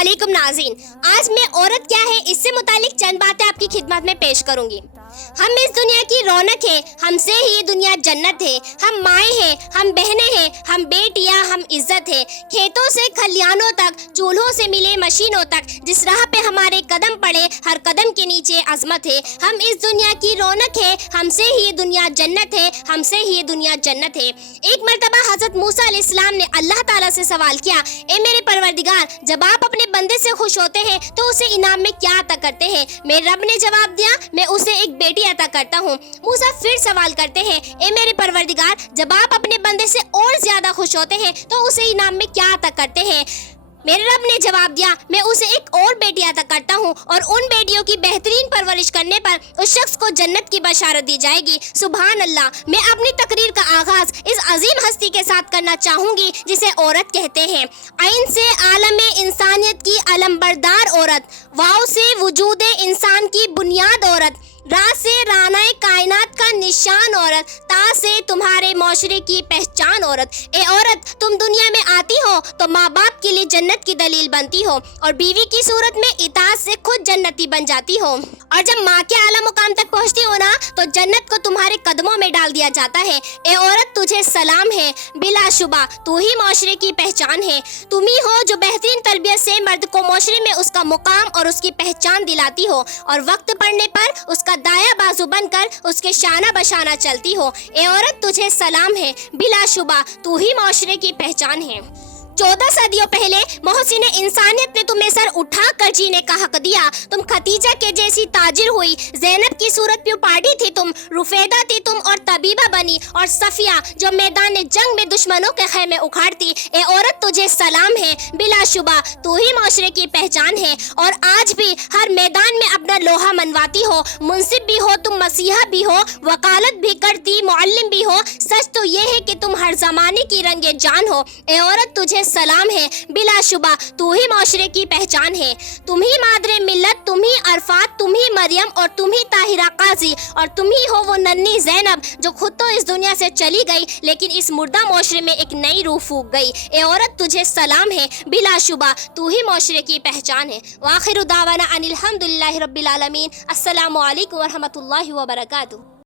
अस्सलामुअलैकुम नाज़रीन, आज मैं औरत क्या है इससे मुतालिक चंद बातें आपकी खिदमत में पेश करूंगी। हम इस दुनिया की रौनक है, हमसे ही ये दुनिया जन्नत है। हम माएँ हैं, हम बहनें हैं, हम बेटियां, हम इज्जत है। खेतों से खलियानों तक, चूल्हों से मिले मशीनों तक, जिस राह पे हमारे कदम पड़े हर कदम के नीचे अजमत है। हम इस दुनिया की रौनक है, हमसे ही ये दुनिया जन्नत है, हमसे ही ये दुनिया जन्नत है। एक मर्तबा हजरत मूसा अलैहिस्सलाम ने अल्लाह ताला से सवाल किया, ए मेरे परवरदिगार, जब आप अपने बंदे से खुश होते हैं तो उसे इनाम में क्या अता करते हैं? मेरे रब ने जवाब दिया, मैं उसे एक बेटी अता करता हूँ। मूसा फिर सवाल करते हैं, ए मेरे परवरदिगार, जब आप अपने बंदे से और ज्यादा खुश होते हैं तो उसे इनाम में क्या अता करते हैं? मेरे रब ने जवाब दिया, मैं उसे एक और बेटी अता करता हूँ और उन बेटियों की बेहतरीन परवरिश करने पर उस शख्स को जन्नत की बशारत दी जाएगी। सुभान अल्लाह। मैं अपनी तकरीर का आगाज इस अजीम हस्ती के साथ करना चाहूँगी जिसे औरत कहते हैं। आइन से आलम इंसानियत की अलमबरदार औरत, वाव से वजूद इंसान की बुनियाद औरत, रा से रानाए कायनात का निशान औरत, ता से तुम्हारे माशरे की पहचान औरत। ए औरत, तुम दुनिया में आती हो तो माँ बाप के लिए जन्नत की दलील बनती हो और बीवी की सूरत में इताअत से खुद जन्नती बन जाती हो। और जब माँ के आला मुकाम तक पहुँचती हो ना तो जन्नत को तुम्हारे कदमों में डाल दिया जाता है। ए औरत, तुझे सलाम है, बिलाशुबा तू ही माशरे की पहचान है। तुम ही हो जो बेहतरीन तरबियत से मर्द को माशरे में उसका मुकाम और उसकी पहचान दिलाती हो और वक्त पड़ने पर उसका दाया बाजू बनकर उसके शाना बशाना चलती हो। ए औरत, तुझे सलाम है, बिलाशुबा तू ही माशरे की पहचान है। 14 सदियों पहले मोहसिन इंसानियत ने तुम्हें सर उठा कर जीने का हक दिया। तुम खतीजा के जैसी ताजिर हुई, ज़ैनब की सूरत पे पाड़ी थी तुम, रुफेदा थी तुम और तबीबा बनी, और सफिया जो मैदान जंग में दुश्मनों के खैमे उखाड़ती। ए औरत, तुझे सलाम है, बिलाशुबा तू ही माशरे की पहचान है और आज भी हर मैदान में अपना लोहा मनवाती हो। मुंसिफ भी हो तुम, मसीहा भी हो, वकालत भी करती, मुअल्लिम भी हो। सच तो ये है कि तुम हर जमाने की रंगे जान हो। ए औरत, तुझे सलाम है, बिलाशुबा तू ही माशरे की पहचान है। तुम ही मादरे मिल्लत, तुम ही अरफात, तुम ही मरियम और तुम ही ताहिरा काजी, और तुम ही हो वो नन्ही ज़ैनब जो खुद तो इस दुनिया से चली गई लेकिन इस मुर्दा माशरे में एक नई रूह फूंक गई। ए औरत, तुझे सलाम है, बिलाशुबा तू ही माशरे की पहचान है। वाखिरु दावाना अनिल हम्दुलिल्लाहि रब्बिल आलमीन। अस्सलामु अलैकुम व रहमतुल्लाहि व बरकातुहू।